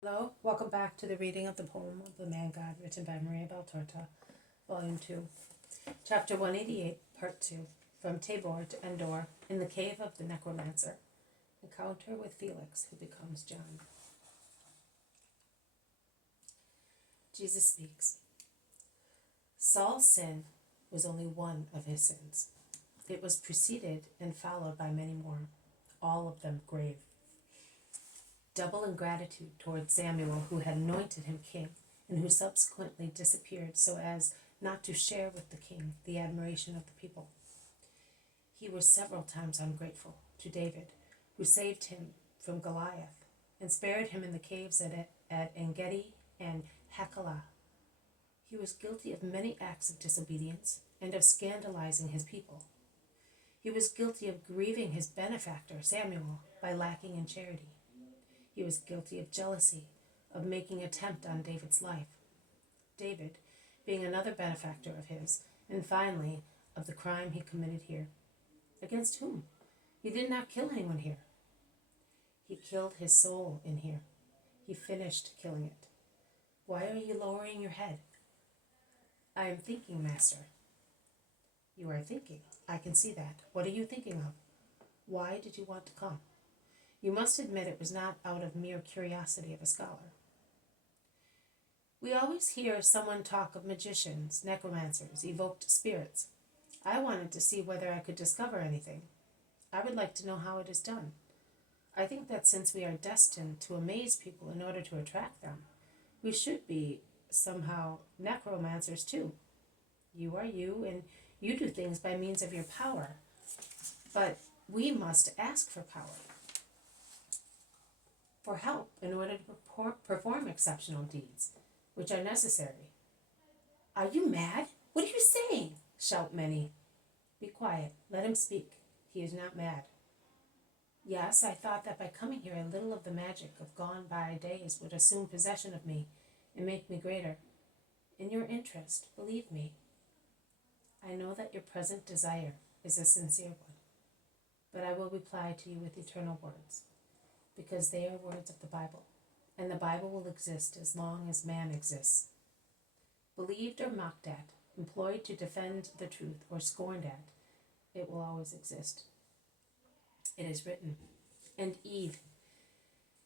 Hello, welcome back to the reading of the poem of the Man God written by Maria Valtorta, Volume 2, Chapter 188, Part 2, From Tabor to Endor, in the Cave of the Necromancer, Encounter with Felix, who becomes John. Jesus speaks. Saul's sin was only one of his sins. It was preceded and followed by many more, all of them grave. Double ingratitude toward Samuel, who had anointed him king, and who subsequently disappeared so as not to share with the king the admiration of the people. He was several times ungrateful to David, who saved him from Goliath, and spared him in the caves at Engedi and Hakilah. He was guilty of many acts of disobedience, and of scandalizing his people. He was guilty of grieving his benefactor, Samuel, by lacking in charity. He was guilty of jealousy, of making attempt on David's life, David being another benefactor of his, and finally, of the crime he committed here. Against whom? He did not kill anyone here. He killed his soul in here. He finished killing it. Why are you lowering your head? I am thinking, Master. You are thinking. I can see that. What are you thinking of? Why did you want to come? You must admit it was not out of mere curiosity of a scholar. We always hear someone talk of magicians, necromancers, evoked spirits. I wanted to see whether I could discover anything. I would like to know how it is done. I think that since we are destined to amaze people in order to attract them, we should be, somehow, necromancers too. You are you, and you do things by means of your power. But we must ask for power, for help in order to perform exceptional deeds, which are necessary. Are you mad? What are you saying? Shout many. Be quiet. Let him speak. He is not mad. Yes, I thought that by coming here a little of the magic of gone-by days would assume possession of me and make me greater. In your interest, believe me. I know that your present desire is a sincere one, but I will reply to you with eternal words, because they are words of the Bible, and the Bible will exist as long as man exists. Believed or mocked at, employed to defend the truth, or scorned at, it will always exist. It is written, and Eve,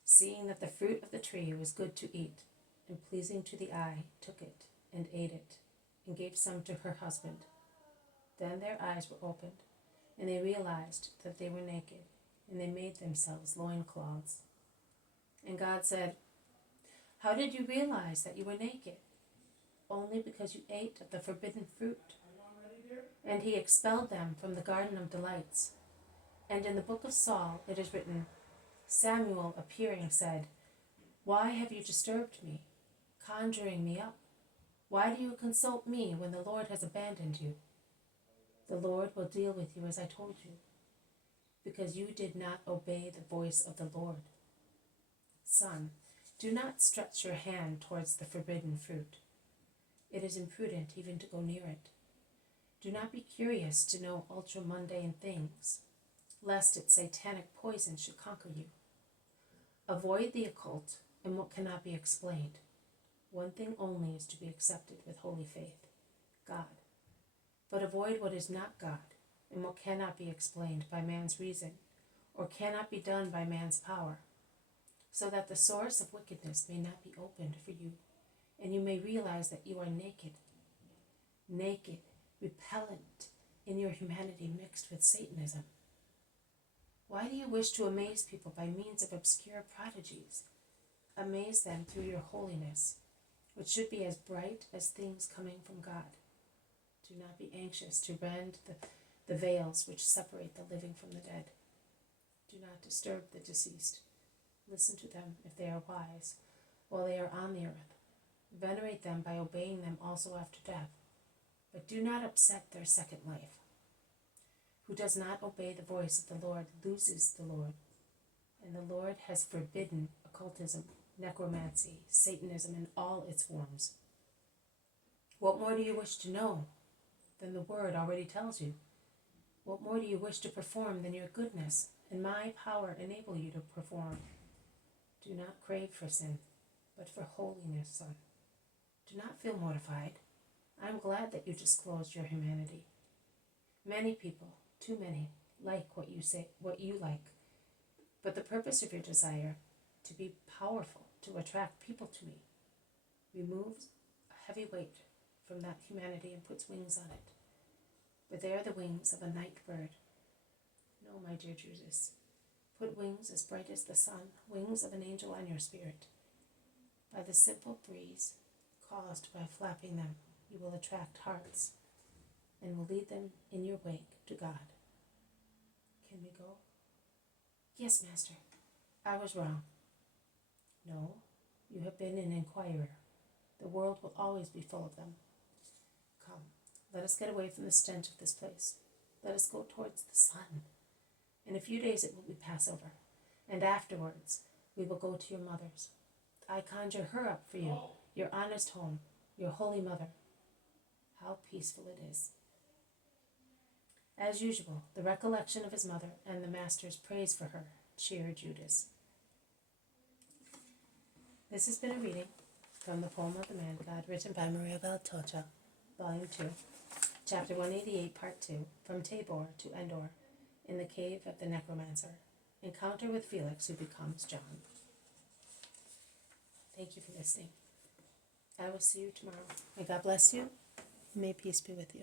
seeing that the fruit of the tree was good to eat, and pleasing to the eye, took it, and ate it, and gave some to her husband. Then their eyes were opened, and they realized that they were naked, and they made themselves loincloths. And God said, how did you realize that you were naked? Only because you ate of the forbidden fruit. And he expelled them from the garden of delights. And in the book of Saul it is written, Samuel appearing said, why have you disturbed me, conjuring me up? Why do you consult me when the Lord has abandoned you? The Lord will deal with you as I told you, because you did not obey the voice of the Lord. Son, do not stretch your hand towards the forbidden fruit. It is imprudent even to go near it. Do not be curious to know ultra-mundane things, lest its satanic poison should conquer you. Avoid the occult and what cannot be explained. One thing only is to be accepted with holy faith, God. But avoid what is not God, and what cannot be explained by man's reason, or cannot be done by man's power, so that the source of wickedness may not be opened for you, and you may realize that you are naked, repellent in your humanity mixed with Satanism. Why do you wish to amaze people by means of obscure prodigies? Amaze them through your holiness, which should be as bright as things coming from God. Do not be anxious to rend the veils which separate the living from the dead. Do not disturb the deceased. Listen to them if they are wise, while they are on the earth. Venerate them by obeying them also after death. But do not upset their second life. Who does not obey the voice of the Lord loses the Lord. And the Lord has forbidden occultism, necromancy, Satanism in all its forms. What more do you wish to know than the word already tells you? What more do you wish to perform than your goodness and my power enable you to perform? Do not crave for sin. but for holiness, son. Do not feel mortified. I am glad that you disclosed your humanity. Many people, too many, like what you like. But the purpose of your desire, to be powerful, to attract people to me, removes a heavy weight from that humanity and puts wings on it. But they are the wings of a night bird. No, my dear Judas, put wings as bright as the sun, wings of an angel on your spirit. By the simple breeze caused by flapping them, you will attract hearts and will lead them in your wake to God. Can we go? Yes, Master. I was wrong. No, you have been an inquirer. The world will always be full of them. Come, let us get away from the stench of this place. Let us go towards the sun. In a few days it will be Passover, and afterwards we will go to your mother's. I conjure her up for you, your honest home, your holy mother. How peaceful it is. As usual, the recollection of his mother and the Master's praise for her cheered Judas. This has been a reading from the poem of the Man God, written by Maria Valtocha, Volume 2, Chapter 188, Part 2, From Tabor to Endor, in the Cave of the Necromancer, Encounter with Felix, who becomes John. Thank you for listening. I will see you tomorrow. May God bless you. May peace be with you.